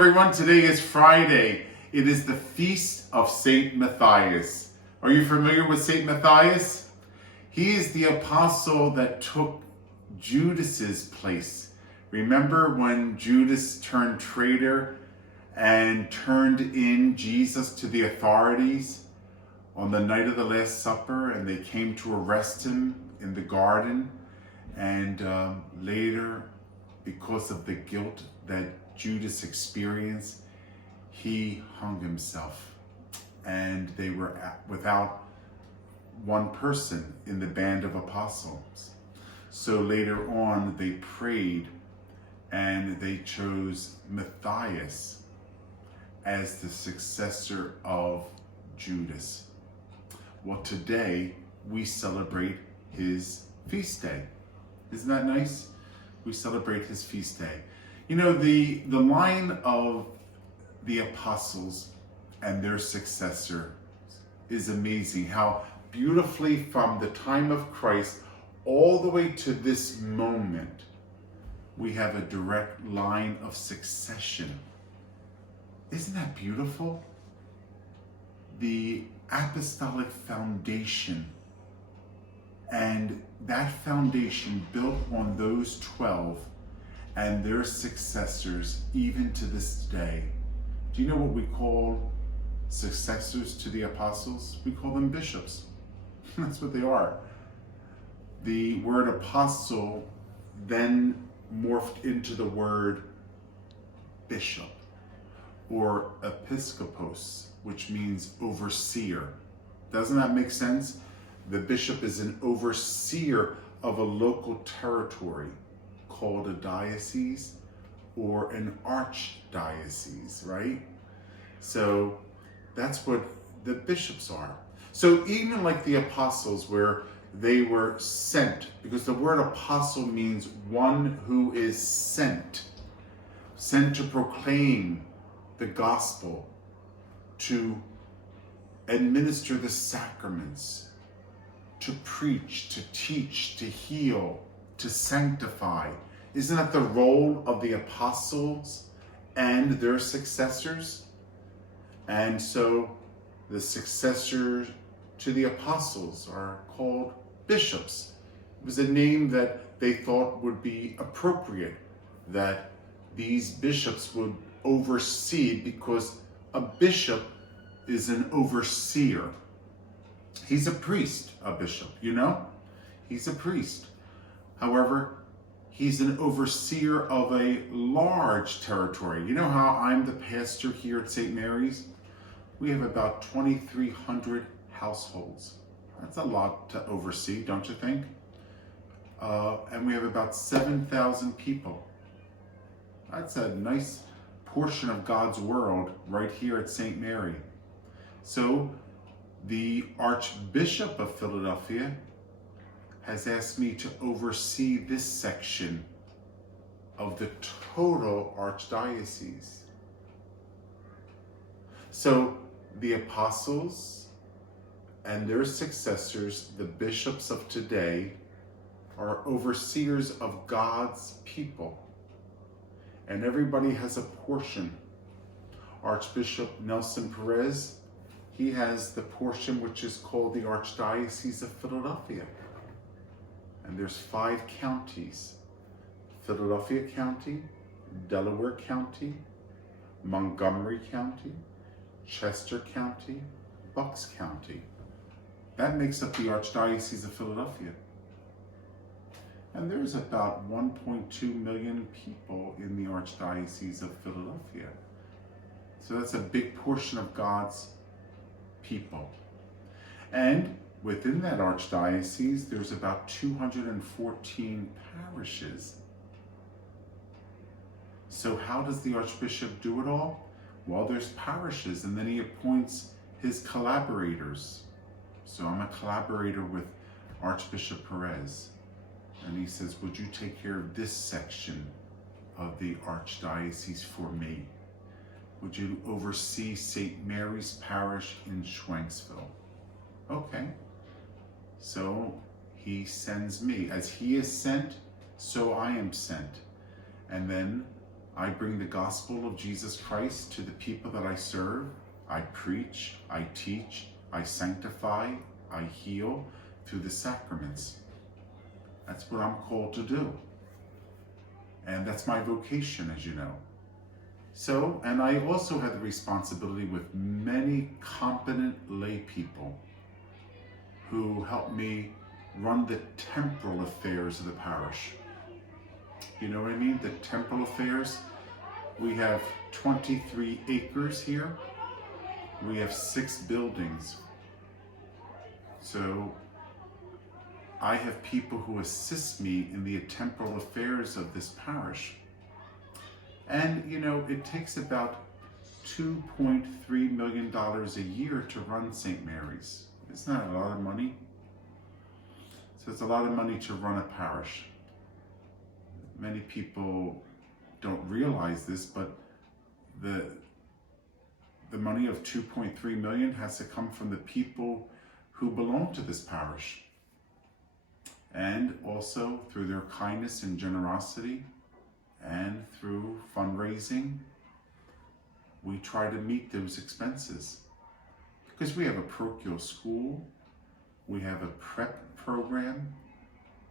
everyone. Today is Friday. It is the feast of Saint Matthias. Are you familiar with Saint Matthias? He is the apostle that took Judas's place. Remember when Judas turned traitor and turned in Jesus to the authorities on the night of the Last Supper, and they came to arrest him in the garden, and later, because of the guilt that Judas experienced, he hung himself, and they were without one person in the band of apostles. So later on they prayed and they chose Matthias as the successor of Judas. Well, today we celebrate his feast day. Isn't that nice? We celebrate his feast day. You know, the line of the apostles and their successor is amazing. How beautifully from the time of Christ all the way to this moment, we have a direct line of succession. Isn't that beautiful? The apostolic foundation, and that foundation built on those 12 and their successors even to this day. Do you know what we call successors to the apostles? We call them bishops. That's what they are. The word apostle then morphed into the word bishop or episkopos, which means overseer. Doesn't that make sense? The bishop is an overseer of a local territory called a diocese or an archdiocese, right? So that's what the bishops are. So even like the apostles, where they were sent, because the word apostle means one who is sent to proclaim the gospel, to administer the sacraments, to preach, to teach, to heal, to sanctify. Isn't that the role of the apostles and their successors? And so the successors to the apostles are called bishops. It was a name that they thought would be appropriate, that these bishops would oversee, because a bishop is an overseer. He's a priest, a bishop, you know? He's a priest. However, he's an overseer of a large territory. You know how I'm the pastor here at St. Mary's? We have about 2,300 households. That's a lot to oversee, don't you think? And we have about 7,000 people. That's a nice portion of God's world right here at St. Mary. So the Archbishop of Philadelphia has asked me to oversee this section of the total archdiocese. So the apostles and their successors, the bishops of today, are overseers of God's people. And everybody has a portion. Archbishop Nelson Perez, he has the portion which is called the Archdiocese of Philadelphia. And there's 5 counties: Philadelphia County, Delaware County, Montgomery County, Chester County, Bucks County. That makes up the Archdiocese of Philadelphia. And there's about 1.2 million people in the Archdiocese of Philadelphia. So that's a big portion of God's people. And within that archdiocese, there's about 214 parishes. So how does the Archbishop do it all? Well, there's parishes, and then he appoints his collaborators. So I'm a collaborator with Archbishop Perez. And he says, would you take care of this section of the archdiocese for me? Would you oversee St. Mary's Parish in Schwenksville? Okay. So he sends me. As he is sent, so I am sent. And then I bring the gospel of Jesus Christ to the people that I serve. I preach, I teach, I sanctify, I heal through the sacraments. That's what I'm called to do. And that's my vocation, as you know. So, and I also have the responsibility with many competent lay people who help me run the temporal affairs of the parish. You know what I mean? The temporal affairs. We have 23 acres here. We have 6 buildings. So I have people who assist me in the temporal affairs of this parish. And you know, it takes about $2.3 million a year to run St. Mary's. It's not a lot of money. So it's a lot of money to run a parish. Many people don't realize this, but the money of 2.3 million has to come from the people who belong to this parish. And also through their kindness and generosity and through fundraising, we try to meet those expenses. Because we have a parochial school, we have a prep program,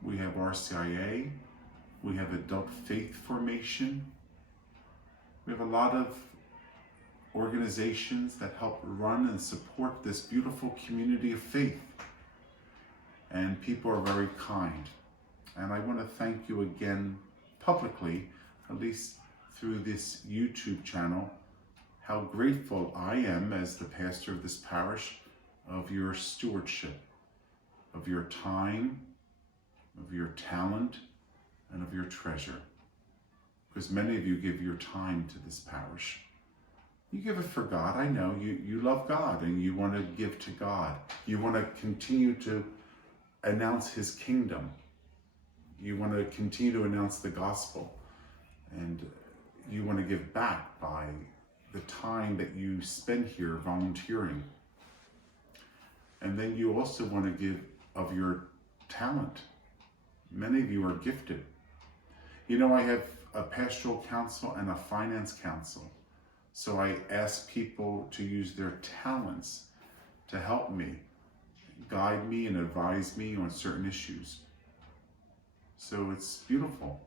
we have RCIA, we have adult faith formation. We have a lot of organizations that help run and support this beautiful community of faith. And people are very kind. And I want to thank you again publicly, at least through this YouTube channel, how grateful I am as the pastor of this parish of your stewardship, of your time, of your talent, and of your treasure. Because many of you give your time to this parish. You give it for God. I know you love God and you want to give to God. You want to continue to announce his kingdom. You want to continue to announce the gospel. And you want to give back by the time that you spend here volunteering. And then you also want to give of your talent. Many of you are gifted. You know, I have a pastoral council and a finance council. So I ask people to use their talents to help me, guide me and advise me on certain issues. So it's beautiful.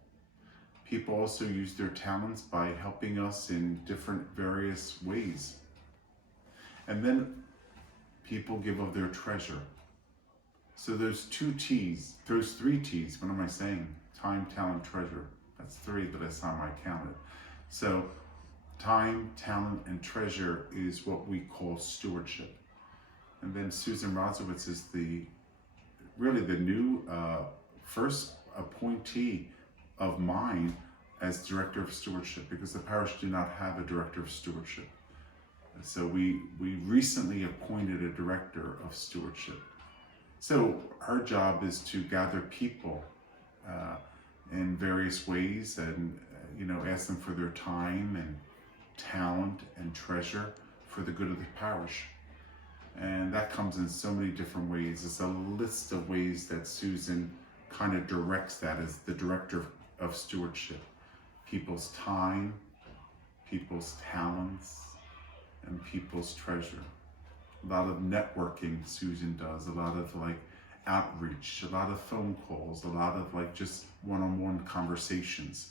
People also use their talents by helping us in different various ways. And then people give of their treasure. So there's 2 T's, there's 3 T's, what am I saying? Time, talent, treasure. That's 3, but that's not how I counted. So time, talent, and treasure is what we call stewardship. And then Susan Rosowitz is really the new first appointee of mine as director of stewardship, because the parish do not have a director of stewardship. So we recently appointed a director of stewardship. So her job is to gather people in various ways and ask them for their time and talent and treasure for the good of the parish. And that comes in so many different ways. It's a list of ways that Susan kind of directs that as the director of stewardship. People's time, people's talents, and people's treasure. A lot of networking Susan does, a lot of outreach, a lot of phone calls, a lot of just one-on-one conversations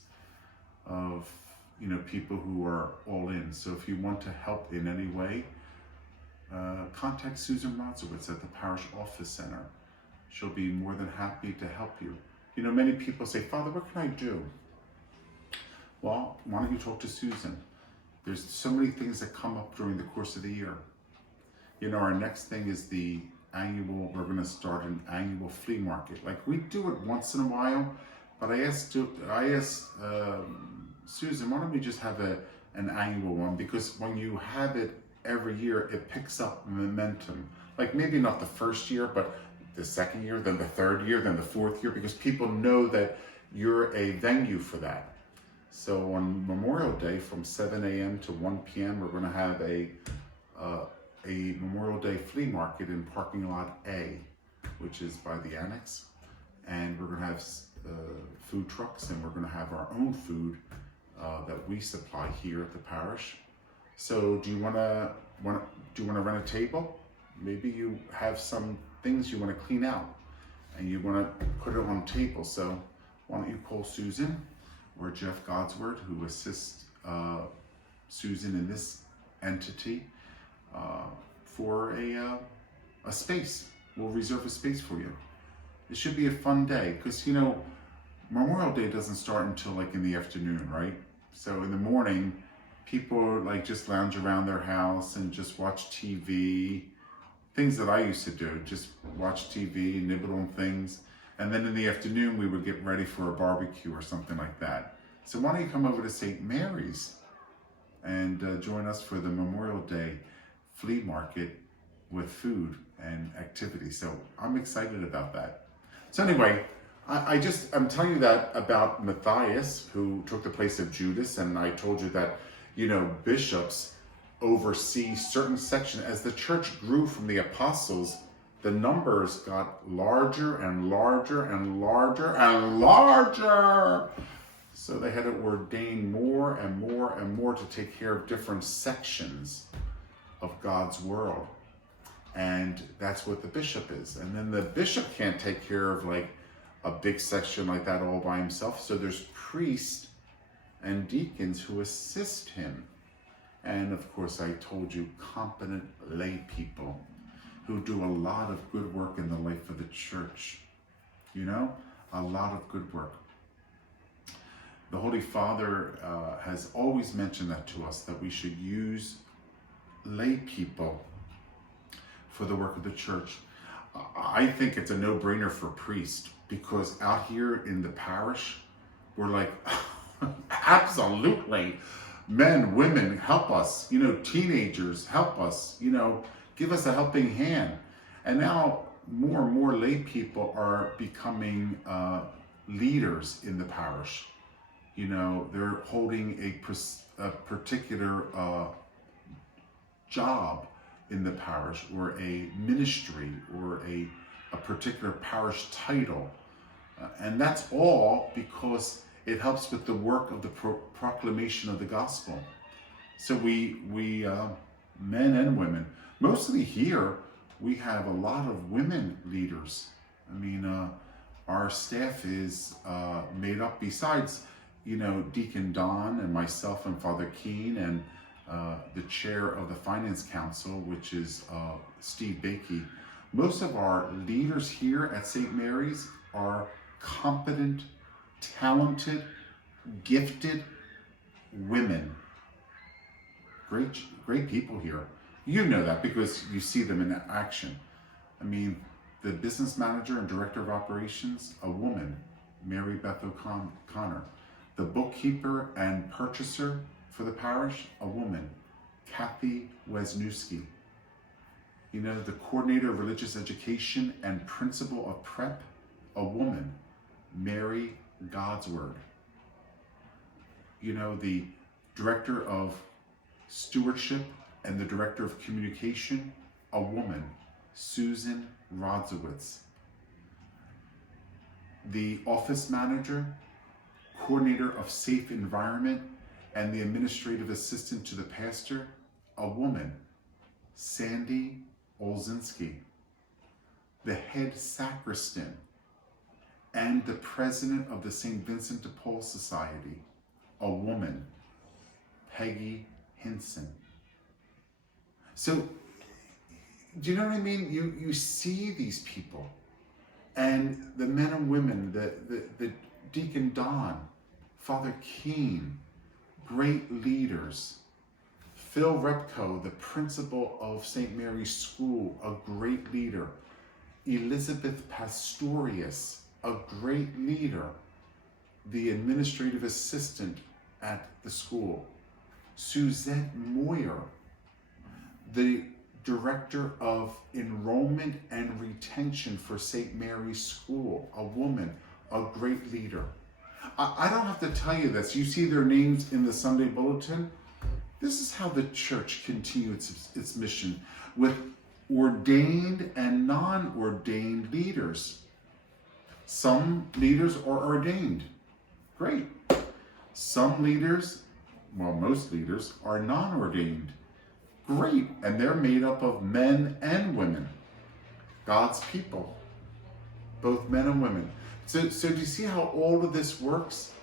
of people who are all in. So if you want to help in any way, contact Susan Rosowitz at the Parish Office Center. She'll be more than happy to help you. Many people say, Father, what can I do? Well, why don't you talk to Susan? There's so many things that come up during the course of the year. Our next thing is we're going to start an annual flea market. We do it once in a while, but I asked Susan, why don't we just have an annual one? Because when you have it every year, it picks up momentum. Maybe not the first year, but the second year, then the third year, then the fourth year, because people know that you're a venue for that. So on Memorial Day from 7 a.m. to 1 p.m., we're going to have a Memorial Day flea market in parking lot A, which is by the annex. And we're going to have food trucks, and we're going to have our own food that we supply here at the parish. So do you want to rent a table? Maybe you have some things you want to clean out and you want to put it on the table. So why don't you call Susan or Jeff Godsword, who assists Susan in this entity, for a space. We'll reserve a space for you. It should be a fun day because, you know, Memorial Day doesn't start until like in the afternoon, right? So in the morning, people like just lounge around their house and just watch TV. Things that I used to do, just watch TV, nibble on things. And then in the afternoon, we would get ready for a barbecue or something like that. So why don't you come over to St. Mary's and join us for the Memorial Day flea market with food and activity. So I'm excited about that. So anyway, I'm telling you that about Matthias, who took the place of Judas, and I told you that, you know, bishops oversee certain sections. As the church grew from the apostles, the numbers got larger and larger and larger and larger. So they had to ordain more and more and more to take care of different sections of God's world. And that's what the bishop is. And then the bishop can't take care of like a big section like that all by himself. So there's priests and deacons who assist him. And of course, I told you, competent lay people who do a lot of good work in the life of the church. You know, a lot of good work. The Holy Father has always mentioned that to us, that we should use lay people for the work of the church. I think it's a no-brainer for priests, because out here in the parish, we're like, absolutely, men, women, help us. You know, teenagers, help us. You know, give us a helping hand. And now more and more lay people are becoming leaders in the parish. You know, they're holding a particular job in the parish, or a ministry, or a particular parish title. And that's all because it helps with the work of the proclamation of the gospel. So we men and women, mostly here, we have a lot of women leaders. I mean, our staff is made up, besides, you know, Deacon Don and myself and Father Keene and the chair of the Finance Council, which is Steve Bakey. Most of our leaders here at St. Mary's are competent, talented, gifted women. Great people here. You know that because you see them in action. I mean, the business manager and director of operations, a woman, Mary Beth O'Connor. The bookkeeper and purchaser for the parish, a woman, Kathy Wesniewski. You know, the coordinator of religious education and principal of prep, a woman, Mary Godsword. You know, the director of stewardship and the director of communication, a woman, Susan Rodzowitz. The office manager, coordinator of safe environment, and the administrative assistant to the pastor, a woman, Sandy Olzinski. The head sacristan and the president of the St. Vincent de Paul Society, a woman, Peggy Hinson. So, do you know what I mean? You see these people, and the men and women, the Deacon Don, Father Keene, great leaders. Phil Repko, the principal of St. Mary's School, a great leader. Elizabeth Pastorius, a great leader. The administrative assistant at the school. Suzette Moyer, the director of enrollment and retention for St. Mary's School, a woman, a great leader. I don't have to tell you this. You see their names in the Sunday bulletin. This is how the church continues its mission, with ordained and non-ordained leaders. Some leaders are ordained. Great. Some leaders, well, most leaders, are non-ordained. Great, and they're made up of men and women. God's people, both men and women. So do you see how all of this works?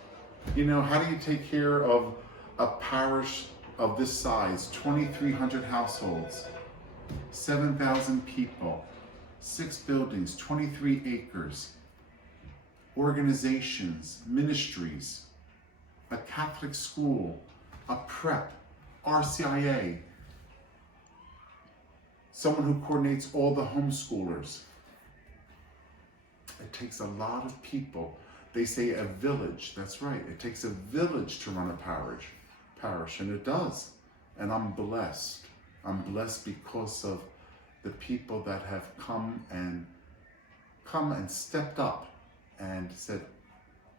You know, how do you take care of a parish of this size, 2,300 households, 7,000 people, 6 buildings, 23 acres, organizations, ministries, a Catholic school, a prep, RCIA, someone who coordinates all the homeschoolers. It takes a lot of people. They say a village. That's right. It takes a village to run a parish, and it does. And I'm blessed. I'm blessed because of the people that have come and stepped up and said,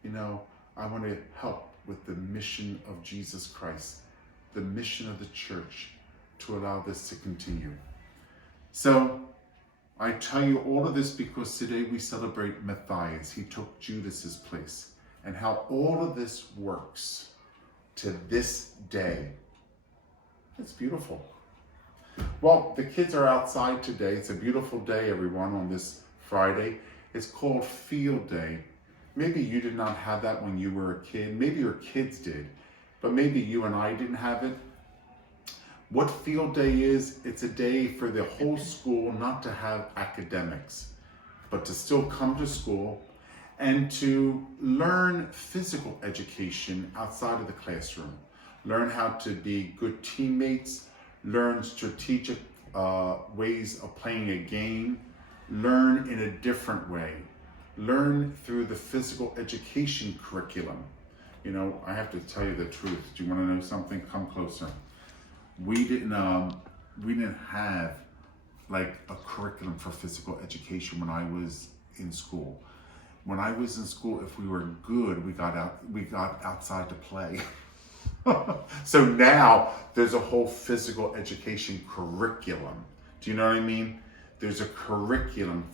you know, I want to help with the mission of Jesus Christ, the mission of the church, to allow this to continue. So I tell you all of this because today we celebrate Matthias. He took Judas's place, and how all of this works to this day. It's beautiful. Well, the kids are outside today. It's a beautiful day, everyone, on this Friday. It's called Field Day. Maybe you did not have that when you were a kid. Maybe your kids did, but maybe you and I didn't have it. What Field Day is, it's a day for the whole school not to have academics, but to still come to school and to learn physical education outside of the classroom. Learn how to be good teammates, learn strategic ways of playing a game, learn in a different way, learn through the physical education curriculum. You know, I have to tell you the truth. Do you want to know something? Come closer. We didn't have like a curriculum for physical education when I was in school. When I was in school, if we were good, we got outside to play. So now there's a whole physical education curriculum. Do you know what I mean? There's a curriculum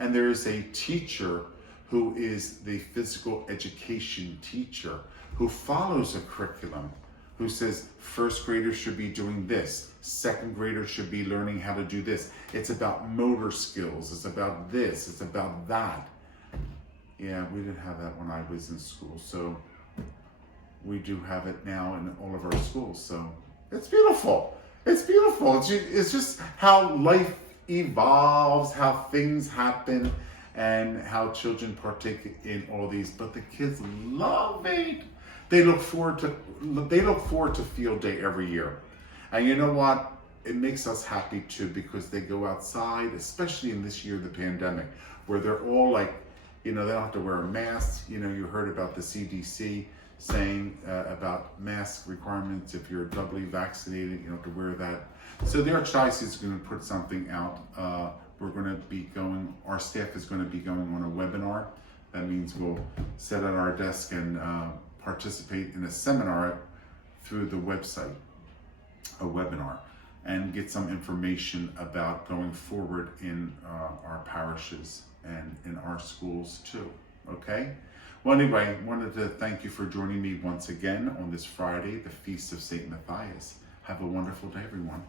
and there is a teacher who is the physical education teacher who follows a curriculum, who says first graders should be doing this, second graders should be learning how to do this. It's about motor skills, it's about this, it's about that. Yeah, we didn't have that when I was in school, so we do have it now in all of our schools. So it's beautiful. It's beautiful. It's just how life evolves, how things happen, and how children partake in all these. But the kids love it. They look forward to Field Day every year. And you know what? It makes us happy too, because they go outside, especially in this year of the pandemic, where they're all like, you know, they don't have to wear a mask. You know, you heard about the CDC saying about mask requirements. If you're doubly vaccinated, you know, to wear that. So the Archdiocese is going to put something out. Our staff is going to be going on a webinar. That means we'll sit at our desk and participate in a seminar through the website, a webinar, and get some information about going forward in our parishes and in our schools too, okay? Well, anyway, wanted to thank you for joining me once again on this Friday, the Feast of St. Matthias. Have a wonderful day, everyone.